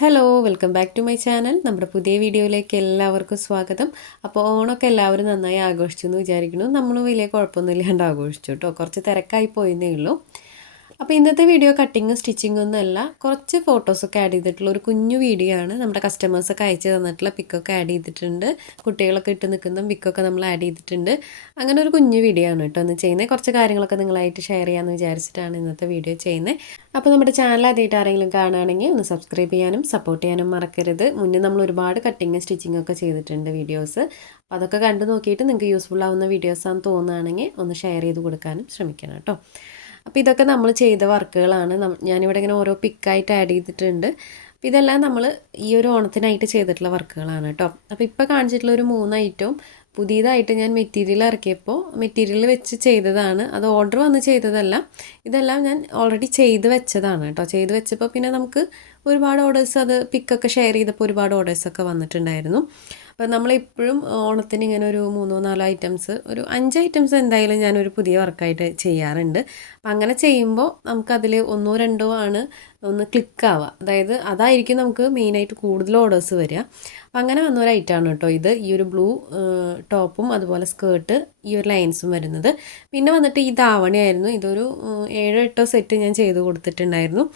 Hello welcome back to my channel നമ്മുടെ പുതിയ വീഡിയോയിലേക്ക് എല്ലാവർക്കും സ്വാഗതം. അപ്പോൾ ഓണമൊക്കെ എല്ലാവരും നന്നായി ആഘോഷിച്ചു എന്ന് വിചാരിക്കുന്നു. നമ്മൾ വലിയ കുഴപ്പമൊന്നുമില്ലാണ്ട് ആഘോഷിച്ചു കേട്ടോ. കുറച്ച് തിരക്കായി പോയെന്നേ ഉള്ളൂ. അപ്പോൾ ഇന്നത്തെ വീഡിയോ കട്ടിങ്ങും സ്റ്റിച്ചിങ്ങും ഒന്നുമല്ല കുറച്ച് ഫോട്ടോസൊക്കെ ആഡ് ചെയ്തിട്ടുള്ള ഒരു കുഞ്ഞു വീഡിയോ ആണ്. നമ്മുടെ കസ്റ്റമേഴ്സൊക്കെ അയച്ചു തന്നിട്ടുള്ള പിക്കൊക്കെ ആഡ് ചെയ്തിട്ടുണ്ട്. കുട്ടികളൊക്കെ ഇട്ട് നിൽക്കുന്ന പിക്കൊക്കെ നമ്മൾ ആഡ് ചെയ്തിട്ടുണ്ട്. അങ്ങനെ ഒരു കുഞ്ഞു വീഡിയോ ആണ് കേട്ടോ ഒന്ന് ചെയ്യുന്നത്. കുറച്ച് കാര്യങ്ങളൊക്കെ നിങ്ങളായിട്ട് ഷെയർ ചെയ്യാമെന്ന് വിചാരിച്ചിട്ടാണ് ഇന്നത്തെ വീഡിയോ ചെയ്യുന്നത്. അപ്പോൾ നമ്മുടെ ചാനൽ ആദ്യമായിട്ട് ആരെങ്കിലും കാണുകയാണെങ്കിൽ ഒന്ന് സബ്സ്ക്രൈബ് ചെയ്യാനും സപ്പോർട്ട് ചെയ്യാനും മറക്കരുത്. മുന്നേ നമ്മൾ ഒരുപാട് കട്ടിങ് സ്റ്റിച്ചിങ് ഒക്കെ ചെയ്തിട്ടുണ്ട് വീഡിയോസ് അപ്പോൾ അതൊക്കെ കണ്ടു നോക്കിയിട്ട് നിങ്ങൾക്ക് യൂസ്ഫുൾ ആവുന്ന വീഡിയോസ് വീഡിയോസാണെന്ന് തോന്നുകയാണെങ്കിൽ ഒന്ന് ഷെയർ ചെയ്ത് കൊടുക്കാനും ശ്രമിക്കണം കേട്ടോ. അപ്പോൾ ഇതൊക്കെ നമ്മൾ ചെയ്ത വർക്കുകളാണ്. ഞാനിവിടെ ഇങ്ങനെ ഓരോ പിക്കായിട്ട് ആഡ് ചെയ്തിട്ടുണ്ട്. അപ്പോൾ ഇതെല്ലാം നമ്മൾ ഈ ഒരു ഓണത്തിനായിട്ട് ചെയ്തിട്ടുള്ള വർക്കുകളാണ് കേട്ടോ അപ്പോൾ ഇപ്പോൾ കാണിച്ചിട്ടുള്ള ഒരു മൂന്ന് ഐറ്റവും പുതിയതായിട്ട് ഞാൻ മെറ്റീരിയൽ ഇറക്കിയപ്പോൾ മെറ്റീരിയൽ വെച്ച് ചെയ്തതാണ്. അത് ഓർഡർ വന്ന് ചെയ്തതല്ല ഇതെല്ലാം ഞാൻ ഓൾറെഡി ചെയ്ത് വെച്ചതാണ് കേട്ടോ ചെയ്ത് വെച്ചപ്പോൾ പിന്നെ നമുക്ക് ഒരുപാട് ഓർഡേഴ്സ് അത് പിക്കൊക്കെ ഷെയർ ചെയ്തപ്പോൾ ഒരുപാട് ഓർഡേഴ്സൊക്കെ വന്നിട്ടുണ്ടായിരുന്നു. അപ്പോൾ നമ്മളിപ്പോഴും ഓണത്തിന് ഇങ്ങനെ ഒരു മൂന്നോ നാലോ ഐറ്റംസ് ഒരു അഞ്ച് ഐറ്റംസ് എന്തായാലും ഞാനൊരു പുതിയ വർക്കായിട്ട് ചെയ്യാറുണ്ട്. അപ്പം അങ്ങനെ ചെയ്യുമ്പോൾ നമുക്കതിൽ ഒന്നോ രണ്ടോ ആണ് ഒന്ന് ക്ലിക്കാവുക അതായത് അതായിരിക്കും നമുക്ക് മെയിനായിട്ട് കൂടുതൽ ഓർഡേഴ്സ് വരിക. അപ്പം അങ്ങനെ വന്ന ഒരു ഐറ്റമാണ് കേട്ടോ ഇത്. ഈ ഒരു ബ്ലൂ ടോപ്പും അതുപോലെ സ്കേർട്ട് ഈ ഒരു ലൈൻസും വരുന്നത്. പിന്നെ വന്നിട്ട് ഈ ധാവണിയായിരുന്നു. ഇതൊരു ഏഴോ എട്ടോ സെറ്റ് ഞാൻ ചെയ്ത് കൊടുത്തിട്ടുണ്ടായിരുന്നു.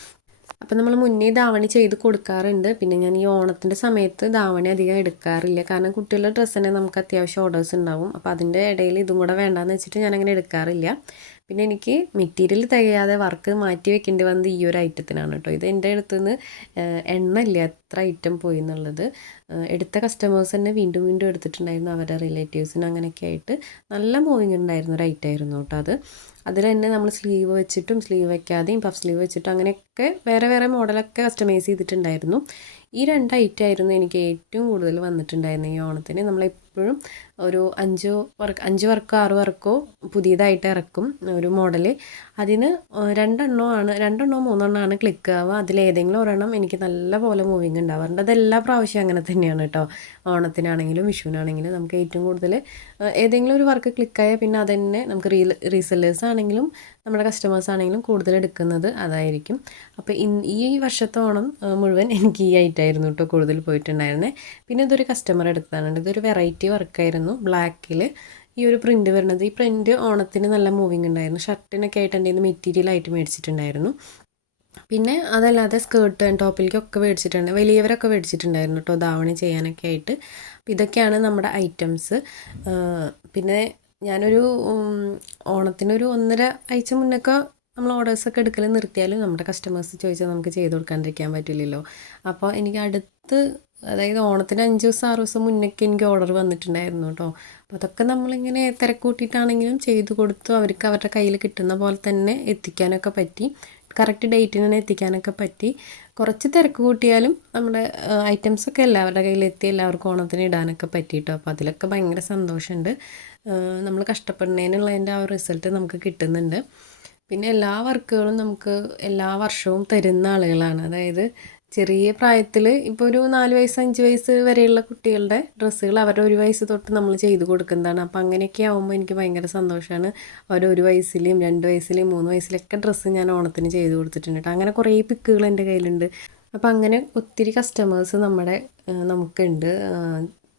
അപ്പം നമ്മൾ മുന്നേ ധാവണി ചെയ്ത് കൊടുക്കാറുണ്ട്. പിന്നെ ഞാൻ ഈ ഓണത്തിന്റെ സമയത്ത് ധാവണി അധികം എടുക്കാറില്ല. കാരണം കുട്ടികളുടെ ഡ്രസ്സിനെ നമുക്ക് അത്യാവശ്യം ഓർഡേഴ്സ് ഉണ്ടാവും. അപ്പോൾ അതിന്റെ ഇടയിൽ ഇതും കൂടെ വേണ്ടാന്ന് വെച്ചിട്ട് ഞാൻ അങ്ങനെ എടുക്കാറില്ല. പിന്നെ എനിക്ക് മെറ്റീരിയൽ തികയാതെ വർക്ക് മാറ്റി വെക്കേണ്ടി വന്നത് ഈ ഒരു ഐറ്റത്തിനാണ് കേട്ടോ ഇത് എന്റെ അടുത്ത് നിന്ന് എണ്ണയില്ല എത്ര ഐറ്റം പോയി എന്നുള്ളത്. എടുത്ത കസ്റ്റമേഴ്സ് തന്നെ വീണ്ടും വീണ്ടും എടുത്തിട്ടുണ്ടായിരുന്നു. അവരുടെ റിലേറ്റീവ്സിന് അങ്ങനെയൊക്കെ ആയിട്ട് നല്ല മൂവിങ് ഉണ്ടായിരുന്ന ഒരു ഐറ്റം ആയിരുന്നു കേട്ടോ അത്. അതിൽ തന്നെ നമ്മൾ സ്ലീവ് വെച്ചിട്ടും സ്ലീവ് വെക്കാതെയും പഫ് സ്ലീവ് വെച്ചിട്ടും അങ്ങനെയൊക്കെ വേറെ വേറെ മോഡലൊക്കെ കസ്റ്റമൈസ് ചെയ്തിട്ടുണ്ടായിരുന്നു. ഈ രണ്ട് ഐറ്റം ആയിരുന്നു എനിക്ക് ഏറ്റവും കൂടുതൽ വന്നിട്ടുണ്ടായിരുന്നത് ഈ ഓണത്തിന്. നമ്മളെപ്പോഴും ഒരു അഞ്ച് വർക്ക് അഞ്ച് വർക്കോ ആറ് വർക്കോ പുതിയതായിട്ട് ഇറക്കും ഒരു മോഡൽ അതിന് രണ്ടെണ്ണോ ആണ് രണ്ടെണ്ണോ മൂന്നെണ്ണോ ആണ് ക്ലിക്ക് ആവുക. അതിലേതെങ്കിലും ഒരെണ്ണം എനിക്ക് നല്ല പോലെ മൂവിങ് ഉണ്ടാവാറുണ്ട്. അതെല്ലാ പ്രാവശ്യം അങ്ങനെ തന്നെയാണ് കേട്ടോ ഓണത്തിനാണെങ്കിലും വിഷുവിനാണെങ്കിലും നമുക്ക് ഏറ്റവും കൂടുതൽ ഏതെങ്കിലും ഒരു വർക്ക് ക്ലിക്കായാൽ പിന്നെ അതന്നെ നമുക്ക് റീ റീസെല്ലേഴ്സ് ആണെങ്കിലും നമ്മുടെ കസ്റ്റമേഴ്സ് ആണെങ്കിലും കൂടുതൽ എടുക്കുന്നത് അതായിരിക്കും. അപ്പോൾ ഈ വർഷത്തെ ഓണം മുഴുവൻ എനിക്ക് ഈ ഐറ്റായിരുന്നു കേട്ടോ കൂടുതൽ പോയിട്ടുണ്ടായിരുന്നത് പിന്നെ ഇതൊരു കസ്റ്റമർ എടുത്തതാണ്. ഇതൊരു വെറൈറ്റി വർക്കായിരുന്നു ബ്ലാക്കിൽ ഈ ഒരു പ്രിന്റ് വരുന്നത്. ഈ പ്രിന്റ് ഓണത്തിന് നല്ല മൂവിങ് ഉണ്ടായിരുന്നു. ഷർട്ടിനൊക്കെ ആയിട്ട് എന്റെ മെറ്റീരിയൽ ആയിട്ട് മേടിച്ചിട്ടുണ്ടായിരുന്നു. പിന്നെ അതല്ലാതെ സ്കേർട്ട് ടോപ്പിലേക്കൊക്കെ മേടിച്ചിട്ടുണ്ട്. വലിയവരൊക്കെ മേടിച്ചിട്ടുണ്ടായിരുന്നു കേട്ടോ ധാവണി ചെയ്യാനൊക്കെ ആയിട്ട്. ഇതൊക്കെയാണ് നമ്മുടെ ഐറ്റംസ് പിന്നെ ഞാനൊരു ഓണത്തിനൊരു ഒന്നര ആഴ്ച മുന്നൊക്കെ നമ്മൾ ഓർഡേഴ്സൊക്കെ എടുക്കൽ നിർത്തിയാലും നമ്മുടെ കസ്റ്റമേഴ്സ് ചോദിച്ചാൽ നമുക്ക് ചെയ്ത് കൊടുക്കാണ്ടിരിക്കാൻ പറ്റില്ലല്ലോ. അപ്പോൾ എനിക്ക് അടുത്ത് അതായത് ഓണത്തിന് അഞ്ച് ദിവസം ആറ് ദിവസം മുന്നൊക്കെ എനിക്ക് ഓർഡർ വന്നിട്ടുണ്ടായിരുന്നു കേട്ടോ അപ്പോൾ അതൊക്കെ നമ്മളിങ്ങനെ തിരക്കൂട്ടിയിട്ടാണെങ്കിലും ചെയ്ത് കൊടുത്തു അവർക്ക് അവരുടെ കയ്യിൽ കിട്ടുന്ന പോലെ തന്നെ എത്തിക്കാനൊക്കെ പറ്റി. കറക്റ്റ് ഡേറ്റിന് തന്നെ എത്തിക്കാനൊക്കെ പറ്റി. കുറച്ച് തിരക്ക് കൂട്ടിയാലും നമ്മുടെ ഐറ്റംസൊക്കെ എല്ലാവരുടെ കയ്യിലെത്തി എല്ലാവർക്കും ഓണത്തിന് ഇടാനൊക്കെ പറ്റിയിട്ടോ അപ്പോൾ അതിലൊക്കെ ഭയങ്കര സന്തോഷമുണ്ട്. നമ്മൾ കഷ്ടപ്പെടുന്നതിനുള്ളതിന്റെ ആ റിസൾട്ട് നമുക്ക് കിട്ടുന്നുണ്ട്. പിന്നെ എല്ലാ വർക്കുകളും നമുക്ക് എല്ലാ വർഷവും തരുന്ന ആളുകളാണ്. അതായത് ചെറിയ പ്രായത്തിൽ ഇപ്പോൾ ഒരു നാല് വയസ്സ് അഞ്ച് വയസ്സ് വരെയുള്ള കുട്ടികളുടെ ഡ്രസ്സുകൾ അവരുടെ ഒരു വയസ്സ് തൊട്ട് നമ്മൾ ചെയ്ത് കൊടുക്കുന്നതാണ്. അപ്പം അങ്ങനെയൊക്കെ ആകുമ്പോൾ എനിക്ക് ഭയങ്കര സന്തോഷമാണ് അവർ ഒരു വയസ്സിലെയും രണ്ട് വയസ്സിലെയും മൂന്ന് വയസ്സിലൊക്കെ ഡ്രസ്സ് ഞാൻ ഓണത്തിന് ചെയ്ത് കൊടുത്തിട്ടുണ്ട് കേട്ടോ അങ്ങനെ കുറേ പിക്കുകൾ എന്റെ കയ്യിലുണ്ട്. അപ്പം അങ്ങനെ ഒത്തിരി കസ്റ്റമേഴ്സ് നമ്മുടെ നമുക്കുണ്ട്.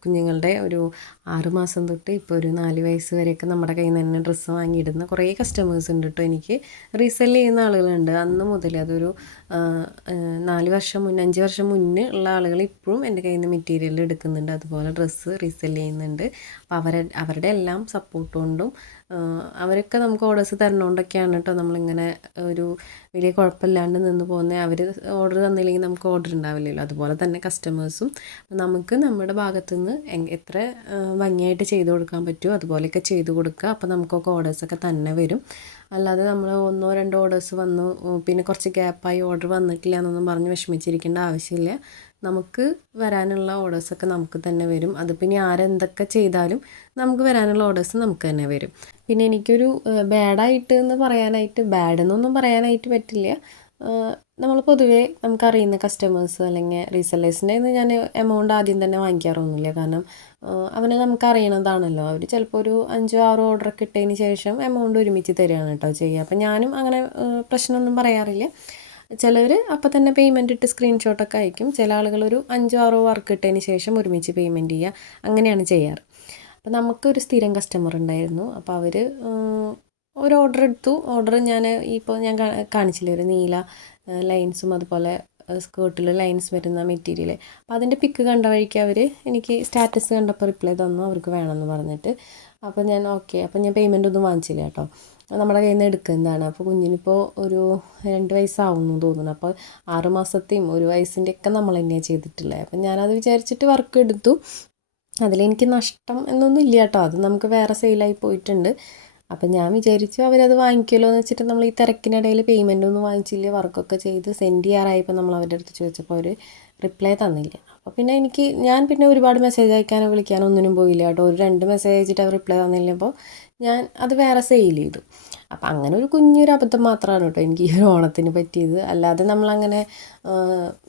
കുഞ്ഞുങ്ങളുടെ ഒരു ആറ് മാസം തൊട്ട് ഇപ്പോൾ ഒരു നാല് വയസ്സ് വരെയൊക്കെ നമ്മുടെ കയ്യിൽ നിന്ന് തന്നെ ഡ്രസ്സ് വാങ്ങിയിടുന്ന കുറേ കസ്റ്റമേഴ്സ് ഉണ്ട് കേട്ടോ എനിക്ക്. റീസെൽ ചെയ്യുന്ന ആളുകളുണ്ട്. അന്ന് മുതൽ അതൊരു നാല് വർഷം മുന്നേ അഞ്ച് വർഷം മുന്നേ ഉള്ള ആളുകൾ ഇപ്പോഴും എന്റെ കയ്യിൽ നിന്ന് മെറ്റീരിയൽ എടുക്കുന്നുണ്ട്. അതുപോലെ ഡ്രസ്സ് റീസെൽ ചെയ്യുന്നുണ്ട്. അപ്പോൾ അവരെ അവരുടെ എല്ലാം സപ്പോർട്ട് കൊണ്ടും അവരൊക്കെ നമുക്ക് ഓർഡേഴ്സ് തരണോണ്ടൊക്കെയാണ് കേട്ടോ നമ്മളിങ്ങനെ ഒരു വലിയ കുഴപ്പമില്ലാണ്ട് നിന്ന് പോകുന്നത്. അവർ ഓർഡർ തന്നില്ലെങ്കിൽ നമുക്ക് ഓർഡർ ഉണ്ടാവില്ലല്ലോ. അതുപോലെ തന്നെ കസ്റ്റമേഴ്സും നമുക്ക് നമ്മുടെ ഭാഗത്തുനിന്ന് എത്ര ഭംഗിയായിട്ട് ചെയ്ത് കൊടുക്കാൻ പറ്റുമോ അതുപോലെയൊക്കെ ചെയ്ത് കൊടുക്കുക. അപ്പോൾ നമുക്കൊക്കെ ഓർഡേഴ്സൊക്കെ തന്നെ വരും. അല്ലാതെ നമ്മൾ ഒന്നോ രണ്ടോ ഓർഡേഴ്സ് വന്നു പിന്നെ കുറച്ച് ഗ്യാപ്പായി ഓർഡർ വന്നിട്ടില്ല എന്നൊന്നും പറഞ്ഞ് വിഷമിച്ചിരിക്കേണ്ട ആവശ്യമില്ല. നമുക്ക് വരാനുള്ള ഓർഡേഴ്സൊക്കെ നമുക്ക് തന്നെ വരും. അത് പിന്നെ ആരെന്തൊക്കെ ചെയ്താലും നമുക്ക് വരാനുള്ള ഓർഡേഴ്സ് നമുക്ക് തന്നെ വരും. പിന്നെ എനിക്കൊരു ബാഡായിട്ട് എന്ന് പറയാനായിട്ട് ബാഡെന്നൊന്നും പറയാനായിട്ട് പറ്റില്ല. നമ്മൾ പൊതുവേ നമുക്കറിയുന്ന കസ്റ്റമേഴ്സ് അല്ലെങ്കിൽ റീസെല്ലേഴ്സിന്റെ നിന്ന് ഞാൻ എമൗണ്ട് ആദ്യം തന്നെ വാങ്ങിക്കാറൊന്നുമില്ല. കാരണം അവന് നമുക്കറിയണതാണല്ലോ. അവർ ചിലപ്പോൾ ഒരു അഞ്ചോ ആറോ ഓർഡറൊക്കെ ഇട്ടതിന് ശേഷം എമൗണ്ട് ഒരുമിച്ച് തരികയാണ് കേട്ടോ ചെയ്യുക. അപ്പം ഞാനും അങ്ങനെ പ്രശ്നമൊന്നും പറയാറില്ല. ചിലവർ അപ്പം തന്നെ പേയ്മെന്റ് ഇട്ട് സ്ക്രീൻഷോട്ടൊക്കെ അയക്കും. ചില ആളുകൾ ഒരു അഞ്ചോ ആറോ വർക്ക് ഇട്ടതിന് ശേഷം ഒരുമിച്ച് പേയ്മെന്റ് ചെയ്യുക. അങ്ങനെയാണ് ചെയ്യാറ്. അപ്പം നമുക്കൊരു സ്ഥിരം കസ്റ്റമർ ഉണ്ടായിരുന്നു. അപ്പോൾ അവർ ഒരു ഓർഡർ എടുത്തു. ഓർഡർ ഞാൻ ഇപ്പോൾ ഞാൻ കാണിച്ചില്ലേ ഒരു നീല ലൈൻസും അതുപോലെ സ്കേർട്ടിൽ ലൈൻസ് വരുന്ന മെറ്റീരിയൽ അപ്പോൾ അതിന്റെ പിക്ക് കണ്ട വഴിക്ക് അവർ എനിക്ക് സ്റ്റാറ്റസ് കണ്ടപ്പോൾ റിപ്ലൈ തന്നു അവർക്ക് വേണമെന്ന് പറഞ്ഞിട്ട്. അപ്പോൾ ഞാൻ ഓക്കെ അപ്പോൾ ഞാൻ പേയ്മെന്റ് ഒന്നും വാങ്ങിച്ചില്ല കേട്ടോ. നമ്മുടെ കയ്യിൽ നിന്ന് എടുക്കുന്നതാണ്. അപ്പോൾ കുഞ്ഞിനിപ്പോൾ ഒരു രണ്ട് വയസ്സാവുന്നു തോന്നുന്നു. അപ്പോൾ ആറ് മാസത്തെയും ഒരു വയസ്സിന്റെ ഒക്കെ നമ്മൾ തന്നെയാണ് ചെയ്തിട്ടുള്ളത് അപ്പം ഞാനത് വിചാരിച്ചിട്ട് വർക്ക് എടുത്തു. അതിലെനിക്ക് നഷ്ടം എന്നൊന്നും ഇല്ല കേട്ടോ. അത് നമുക്ക് വേറെ സെയിലായി പോയിട്ടുണ്ട്. അപ്പം ഞാൻ വിചാരിച്ചു അവരത് വാങ്ങിക്കുമല്ലോ എന്ന് വെച്ചിട്ട് നമ്മൾ ഈ തിരക്കിനിടയിൽ പേയ്മെന്റ് ഒന്നും വാങ്ങിച്ചില്ല വർക്കൊക്കെ ചെയ്ത് സെൻഡ് ചെയ്യാറായപ്പോൾ നമ്മൾ അവരുടെ അടുത്ത് ചോദിച്ചപ്പോൾ അവർ റിപ്ലൈ തന്നില്ല. അപ്പോൾ പിന്നെ എനിക്ക് ഞാൻ പിന്നെ ഒരുപാട് മെസ്സേജ് അയക്കാനോ വിളിക്കാനോ ഒന്നിനും പോയില്ല കേട്ടോ. ഒരു രണ്ട് മെസ്സേജ് അയച്ചിട്ട് അവർ റിപ്ലൈ തന്നില്ലപ്പോൾ ഞാൻ അത് വേറെ സെയിൽ ചെയ്തു. അപ്പം അങ്ങനെ ഒരു കുഞ്ഞൊരു അബദ്ധം മാത്രമാണ് കേട്ടോ എനിക്ക് ഈ ഒരു ഓണത്തിന് പറ്റിയത്. അല്ലാതെ നമ്മളങ്ങനെ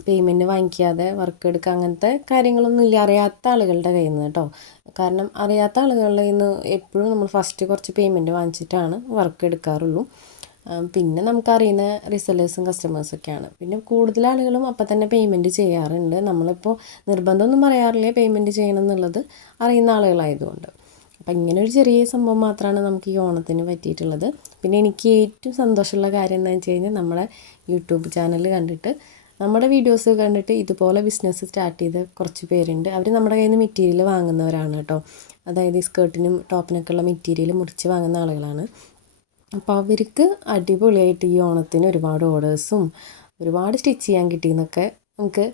പേയ്മെന്റ് വാങ്ങിക്കാതെ വർക്ക് എടുക്കുക അങ്ങനത്തെ കാര്യങ്ങളൊന്നും ഇല്ല. അറിയാത്ത ആളുകളുടെ കയ്യിൽ നിന്ന് കേട്ടോ. കാരണം അറിയാത്ത ആളുകളിൽ നിന്ന് എപ്പോഴും നമ്മൾ ഫസ്റ്റ് കുറച്ച് പേയ്മെന്റ് വാങ്ങിച്ചിട്ടാണ് വർക്ക് എടുക്കാറുള്ളൂ. പിന്നെ നമുക്കറിയുന്ന റിസലേഴ്സും കസ്റ്റമേഴ്സൊക്കെയാണ് പിന്നെ കൂടുതൽ ആളുകളും അപ്പം തന്നെ പേയ്മെന്റ് ചെയ്യാറുണ്ട്. നമ്മളിപ്പോൾ നിർബന്ധമൊന്നും പറയാറില്ല പേയ്മെന്റ് ചെയ്യണം എന്നുള്ളത് അറിയുന്ന ആളുകളായതുകൊണ്ട്. അപ്പം ഇങ്ങനെ ഒരു ചെറിയ സംഭവം മാത്രമാണ് നമുക്ക് ഈ ഓണത്തിന് പറ്റിയിട്ടുള്ളത്. പിന്നെ എനിക്ക് ഏറ്റവും സന്തോഷമുള്ള കാര്യം എന്താണെന്ന് വെച്ച് കഴിഞ്ഞാൽ നമ്മളെ യൂട്യൂബ് ചാനൽ കണ്ടിട്ട് നമ്മുടെ വീഡിയോസ് കണ്ടിട്ട് ഇതുപോലെ ബിസിനസ് സ്റ്റാർട്ട് ചെയ്ത കുറച്ച് പേരുണ്ട്. അവർ നമ്മുടെ കയ്യിൽ നിന്ന് മെറ്റീരിയൽ വാങ്ങുന്നവരാണ് കേട്ടോ. അതായത് ഈ സ്കേർട്ടിനും ടോപ്പിനൊക്കെ ഉള്ള മെറ്റീരിയൽ മുറിച്ച് വാങ്ങുന്ന ആളുകളാണ്. അപ്പോൾ അവർക്ക് അടിപൊളിയായിട്ട് ഈ ഓണത്തിന് ഒരുപാട് ഓർഡേഴ്സും ഒരുപാട് സ്റ്റിച്ച് ചെയ്യാൻ കിട്ടിയെന്നൊക്കെ നമുക്ക്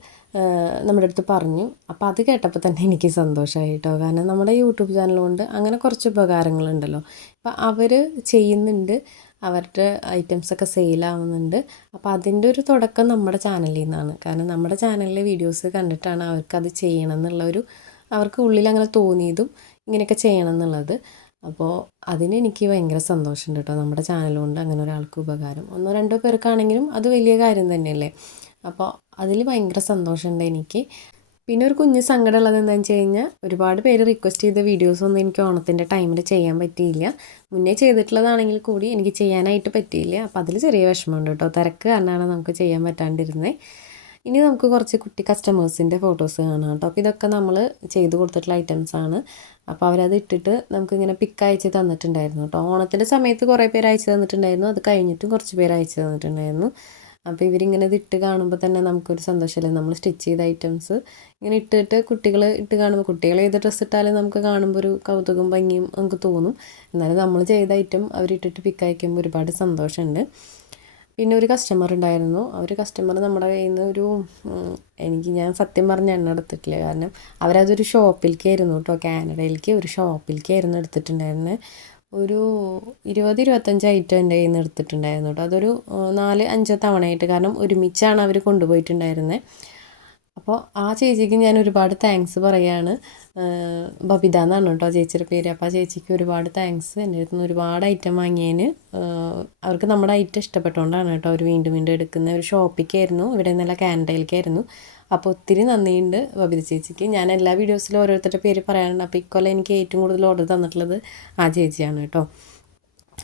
നമ്മുടെ അടുത്ത് പറഞ്ഞു. അപ്പോൾ അത് കേട്ടപ്പോൾ തന്നെ എനിക്ക് സന്തോഷമായി കേട്ടോ. കാരണം നമ്മുടെ യൂട്യൂബ് ചാനൽ കൊണ്ട് അങ്ങനെ കുറച്ച് ഉപകാരങ്ങളുണ്ടല്ലോ. അപ്പോൾ അവർ ചെയ്യുന്നുണ്ട്. അവരുടെ ഐറ്റംസൊക്കെ സെയിലാവുന്നുണ്ട്. അപ്പോൾ അതിന്റെ ഒരു തുടക്കം നമ്മുടെ ചാനലിൽ നിന്നാണ്. കാരണം നമ്മുടെ ചാനലിലെ വീഡിയോസ് കണ്ടിട്ടാണ് അവർക്കത് ചെയ്യണം എന്നുള്ള ഒരു അവർക്ക് ഉള്ളിൽ അങ്ങനെ തോന്നിയതും ഇങ്ങനെയൊക്കെ ചെയ്യണം എന്നുള്ളത് അപ്പോൾ അതിന് എനിക്ക് ഭയങ്കര സന്തോഷമുണ്ട് കേട്ടോ. നമ്മുടെ ചാനൽ കൊണ്ട് അങ്ങനെ ഒരാൾക്ക് ഉപകാരം. ഒന്നോ രണ്ടോ പേർക്കാണെങ്കിലും അത് വലിയ കാര്യം തന്നെയല്ലേ? അപ്പോൾ അതിൽ ഭയങ്കര സന്തോഷമുണ്ട് എനിക്ക്. പിന്നെ ഒരു കുഞ്ഞ് സങ്കടമുള്ളത് എന്താണെന്ന് വെച്ച് കഴിഞ്ഞാൽ ഒരുപാട് പേര് റിക്വസ്റ്റ് ചെയ്ത വീഡിയോസ് ഒന്നും എനിക്ക് ഓണത്തിന്റെ ടൈമിൽ ചെയ്യാൻ പറ്റിയില്ല. മുന്നേ ചെയ്തിട്ടുള്ളതാണെങ്കിൽ കൂടി എനിക്ക് ചെയ്യാനായിട്ട് പറ്റിയില്ല. അപ്പോൾ അതിൽ ചെറിയ വിഷമമുണ്ട് കേട്ടോ. തിരക്ക് കാരണമാണ് നമുക്ക് ചെയ്യാൻ പറ്റാണ്ടിരുന്നത് ഇനി നമുക്ക് കുറച്ച് കുട്ടി കസ്റ്റമേഴ്സിന്റെ ഫോട്ടോസ് കാണാം കേട്ടോ. അപ്പോൾ ഇതൊക്കെ നമ്മൾ ചെയ്ത് കൊടുത്തിട്ടുള്ള ഐറ്റംസ് ആണ്. അപ്പോൾ അവരത് ഇട്ടിട്ട് നമുക്കിങ്ങനെ പിക്ക് അയച്ച് തന്നിട്ടുണ്ടായിരുന്നു കേട്ടോ. ഓണത്തിന്റെ സമയത്ത് കുറേ പേര് അയച്ച് തന്നിട്ടുണ്ടായിരുന്നു. അത് കഴിഞ്ഞിട്ടും കുറച്ച് പേര് അയച്ച് തന്നിട്ടുണ്ടായിരുന്നു. അപ്പോൾ ഇവരിങ്ങനെ ഇത് ഇട്ട് കാണുമ്പോൾ തന്നെ നമുക്കൊരു സന്തോഷമല്ലേ നമ്മൾ സ്റ്റിച്ച് ചെയ്ത ഐറ്റംസ് ഇങ്ങനെ ഇട്ടിട്ട് കുട്ടികൾ ഇട്ട് കാണുമ്പോൾ കുട്ടികൾ ഏത് ഡ്രസ്സ് ഇട്ടാലും നമുക്ക് കാണുമ്പോൾ ഒരു കൗതുകം ഭംഗിയും നമുക്ക് തോന്നും. എന്നാലും നമ്മൾ ചെയ്ത ഐറ്റം അവരിട്ടിട്ട് പിക്ക് അയക്കുമ്പോൾ ഒരുപാട് സന്തോഷമുണ്ട് പിന്നെ ഒരു കസ്റ്റമർ ഉണ്ടായിരുന്നു. ഒരു കസ്റ്റമർ നമ്മുടെ കയ്യിൽ നിന്ന് ഒരു എനിക്ക് ഞാൻ സത്യം പറഞ്ഞ എണ്ണ എടുത്തിട്ടില്ല. കാരണം അവരതൊരു ഷോപ്പിലേക്കായിരുന്നു കേട്ടോ. കാനഡയിലേക്ക് ഒരു ഷോപ്പിലേക്കായിരുന്നു എടുത്തിട്ടുണ്ടായിരുന്നത് ഒരു ഇരുപത് ഇരുപത്തഞ്ച് ഐറ്റം എന്റെ കയ്യിൽ നിന്ന് എടുത്തിട്ടുണ്ടായിരുന്നു കേട്ടോ അതൊരു നാല് അഞ്ച് തവണയായിട്ട് കാരണം ഒരുമിച്ചാണ് അവർ കൊണ്ടുപോയിട്ടുണ്ടായിരുന്നത് അപ്പോൾ ആ ചേച്ചിക്ക് ഞാൻ ഒരുപാട് താങ്ക്സ് പറയാണ്. ബബിത എന്നാണ് കേട്ടോ ചേച്ചിയുടെ പേര്. അപ്പോൾ ആ ചേച്ചിക്ക് ഒരുപാട് താങ്ക്സ് എന്റെ അടുത്ത് നിന്ന് ഒരുപാട് ഐറ്റം വാങ്ങിയതിന് അവർക്ക് നമ്മുടെ ഐറ്റം ഇഷ്ടപ്പെട്ടുകൊണ്ടാണ് കേട്ടോ അവർ വീണ്ടും വീണ്ടും എടുക്കുന്ന. ഒരു ഷോപ്പിക്കായിരുന്നു ഇവിടെ നിന്നല്ല കാനഡയിലേക്കായിരുന്നു അപ്പോൾ ഒത്തിരി നന്ദിയുണ്ട് ബബിത ചേച്ചിക്ക്. ഞാൻ എല്ലാ വീഡിയോസിലും ഓരോരുത്തരുടെ പേര് പറയാനുണ്ട് അപ്പോൾ ഇക്കൊല്ലം എനിക്ക് ഏറ്റവും കൂടുതൽ ഓർഡർ തന്നിട്ടുള്ളത് ആ ചേച്ചിയാണ് കേട്ടോ.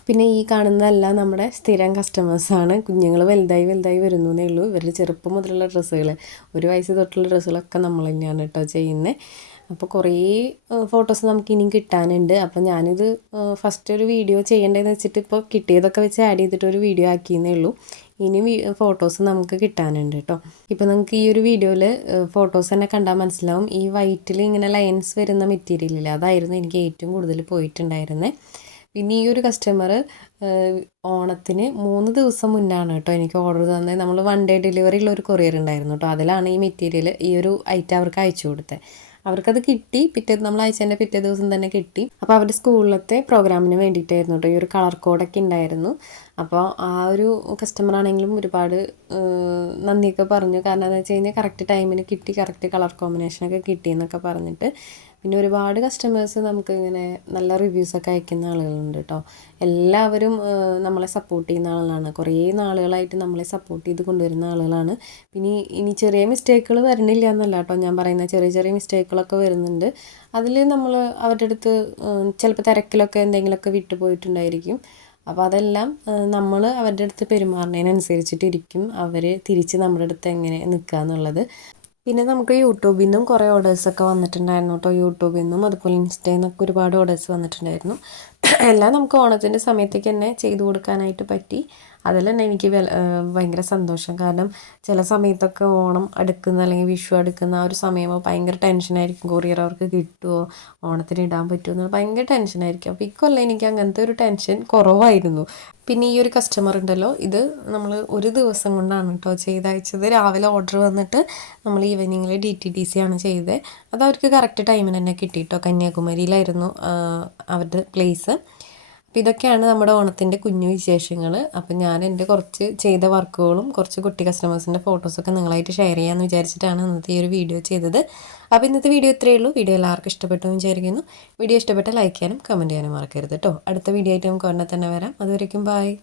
പിന്നെ ഈ കാണുന്നതെല്ലാം നമ്മുടെ സ്ഥിരം കസ്റ്റമേഴ്സാണ് കുഞ്ഞുങ്ങൾ വലുതായി വലുതായി വരുന്നേ ഉള്ളൂ. ഇവരുടെ ചെറുപ്പം മുതലുള്ള ഡ്രസ്സുകൾ ഒരു വയസ്സ് തൊട്ടുള്ള ഡ്രസ്സുകളൊക്കെ നമ്മൾ തന്നെയാണ് കേട്ടോ ചെയ്യുന്നത് അപ്പോൾ കുറേ ഫോട്ടോസ് നമുക്ക് ഇനിയും കിട്ടാനുണ്ട്. അപ്പോൾ ഞാനിത് ഫസ്റ്റ് ഒരു വീഡിയോ ചെയ്യേണ്ടതെന്ന് വെച്ചിട്ട് ഇപ്പോൾ കിട്ടിയതൊക്കെ വെച്ച് ആഡ് ചെയ്തിട്ട് ഒരു വീഡിയോ ആക്കിയെന്നേ ഉള്ളൂ. ഇനി ഫോട്ടോസ് നമുക്ക് കിട്ടാനുണ്ട് കേട്ടോ ഇപ്പോൾ നമുക്ക് ഈ ഒരു വീഡിയോയിൽ ഫോട്ടോസ് തന്നെ കണ്ടാൽ മനസ്സിലാവും. ഈ വൈറ്റിൽ ഇങ്ങനെ ലൈൻസ് വരുന്ന മെറ്റീരിയലില്ല അതായിരുന്നു എനിക്ക് ഏറ്റവും കൂടുതൽ പോയിട്ടുണ്ടായിരുന്നത് പിന്നെ ഈ ഒരു കസ്റ്റമർ ഓണത്തിന് മൂന്ന് ദിവസം മുന്നാണ് കേട്ടോ എനിക്ക് ഓർഡർ തന്നത് നമ്മൾ വൺ ഡേ ഡെലിവറി ഉള്ള ഒരു കൊറിയർ ഉണ്ടായിരുന്നു കേട്ടോ അതിലാണ് ഈ മെറ്റീരിയൽ ഈ ഒരു ഐറ്റം അവർക്ക് അയച്ചു കൊടുത്തത് അവർക്കത് കിട്ടി. പിറ്റേ നമ്മൾ അയച്ചതിന്റെ പിറ്റേ ദിവസം തന്നെ കിട്ടി. അപ്പോൾ അവരുടെ സ്കൂളിലത്തെ പ്രോഗ്രാമിന് വേണ്ടിയിട്ടായിരുന്നു കേട്ടോ ഈ ഒരു കളർ കോഡൊക്കെ ഉണ്ടായിരുന്നു അപ്പോൾ ആ ഒരു കസ്റ്റമർ ആണെങ്കിലും ഒരുപാട് നന്ദിയൊക്കെ പറഞ്ഞു. കാരണം എന്താ വെച്ച് കഴിഞ്ഞാൽ കറക്റ്റ് ടൈമിന് കിട്ടി കറക്റ്റ് കളർ കോമ്പിനേഷനൊക്കെ കിട്ടി എന്നൊക്കെ പറഞ്ഞിട്ട്. പിന്നെ ഒരുപാട് കസ്റ്റമേഴ്സ് നമുക്ക് ഇങ്ങനെ നല്ല റിവ്യൂസൊക്കെ അയക്കുന്ന ആളുകളുണ്ട് കേട്ടോ എല്ലാവരും നമ്മളെ സപ്പോർട്ട് ചെയ്യുന്ന ആളുകളാണ്. കുറേ നാളുകളായിട്ട് നമ്മളെ സപ്പോർട്ട് ചെയ്ത് കൊണ്ടുവരുന്ന ആളുകളാണ്. പിന്നെ ഇനി ചെറിയ മിസ്റ്റേക്കുകൾ വരണില്ല എന്നല്ല കേട്ടോ ഞാൻ പറയുന്ന ചെറിയ ചെറിയ മിസ്റ്റേക്കുകളൊക്കെ വരുന്നുണ്ട്. അതിൽ നമ്മൾ അവരുടെ അടുത്ത് ചിലപ്പോൾ തിരക്കിലൊക്കെ എന്തെങ്കിലുമൊക്കെ വിട്ടുപോയിട്ടുണ്ടായിരിക്കും അപ്പോൾ അതെല്ലാം നമ്മൾ അവരുടെ അടുത്ത് പെരുമാറുന്നതിനനുസരിച്ചിട്ടിരിക്കും അവർ തിരിച്ച് നമ്മുടെ അടുത്ത് എങ്ങനെ നിൽക്കുക എന്നുള്ളത്. പിന്നെ നമുക്ക് യൂട്യൂബിൽ നിന്നും കുറേ ഓർഡേഴ്സൊക്കെ വന്നിട്ടുണ്ടായിരുന്നു കേട്ടോ. യൂട്യൂബിൽ നിന്നും അതുപോലെ ഇൻസ്റ്റയിൽ നിന്നൊക്കെ ഒരുപാട് ഓർഡേഴ്സ് വന്നിട്ടുണ്ടായിരുന്നു. എല്ലാം നമുക്ക് ഓണത്തിന്റെ സമയത്തേക്ക് തന്നെ ചെയ്തു കൊടുക്കാനായിട്ട് പറ്റി. തന്നെ എനിക്ക് ഭയങ്കര സന്തോഷം. കാരണം ചില സമയത്തൊക്കെ ഓണം അടുക്കുന്ന അല്ലെങ്കിൽ വിഷു അടുക്കുന്ന ആ ഒരു സമയമോ ഭയങ്കര ടെൻഷനായിരിക്കും കൊറിയർ അവർക്ക് കിട്ടുമോ ഓണത്തിന് ഇടാൻ പറ്റുമോ എന്നുള്ള ഭയങ്കര ടെൻഷനായിരിക്കും അപ്പോൾ ഇക്കൊല്ലം എനിക്ക് അങ്ങനത്തെ ഒരു ടെൻഷൻ കുറവായിരുന്നു. പിന്നെ ഈ ഒരു കസ്റ്റമർ ഉണ്ടല്ലോ ഇത് നമ്മൾ ഒരു ദിവസം കൊണ്ടാണ് കേട്ടോ ചെയ്തയച്ചത്. രാവിലെ ഓർഡർ വന്നിട്ട് നമ്മൾ ഈവനിങ്ങിൽ ഡി ടി ഡി സി ആണ് ചെയ്തത് അത് അവർക്ക് കറക്റ്റ് ടൈമിന് തന്നെ കിട്ടി കേട്ടോ കന്യാകുമാരിയിലായിരുന്നു അവരുടെ പ്ലേസ് അപ്പോൾ ഇതൊക്കെയാണ് നമ്മുടെ ഓണത്തിന്റെ കുഞ്ഞു വിശേഷങ്ങൾ അപ്പോൾ ഞാൻ എന്റെ കുറച്ച് ചെയ്ത വർക്കുകളും കുറച്ച് കുട്ടി കസ്റ്റമേഴ്സിന്റെ ഫോട്ടോസൊക്കെ നിങ്ങളായിട്ട് ഷെയർ ചെയ്യാമെന്ന് വിചാരിച്ചിട്ടാണ് ഇന്നത്തെ ഈ ഒരു വീഡിയോ ചെയ്തത്. അപ്പോൾ ഇന്നത്തെ വീഡിയോ ഇത്രയേ ഉള്ളൂ. വീഡിയോ എല്ലാവർക്കും ഇഷ്ടപ്പെട്ടു എന്ന് വിചാരിക്കുന്നു. വീഡിയോ ഇഷ്ടപ്പെട്ട ലൈക്ക് ചെയ്യാനും കമന്റ് ചെയ്യാനും മറക്കരുത് കേട്ടോ. അടുത്ത വീഡിയോ ആയിട്ട് നമുക്ക് ഉടനെ തന്നെ വരാം. അതുവരേക്കും ബൈ.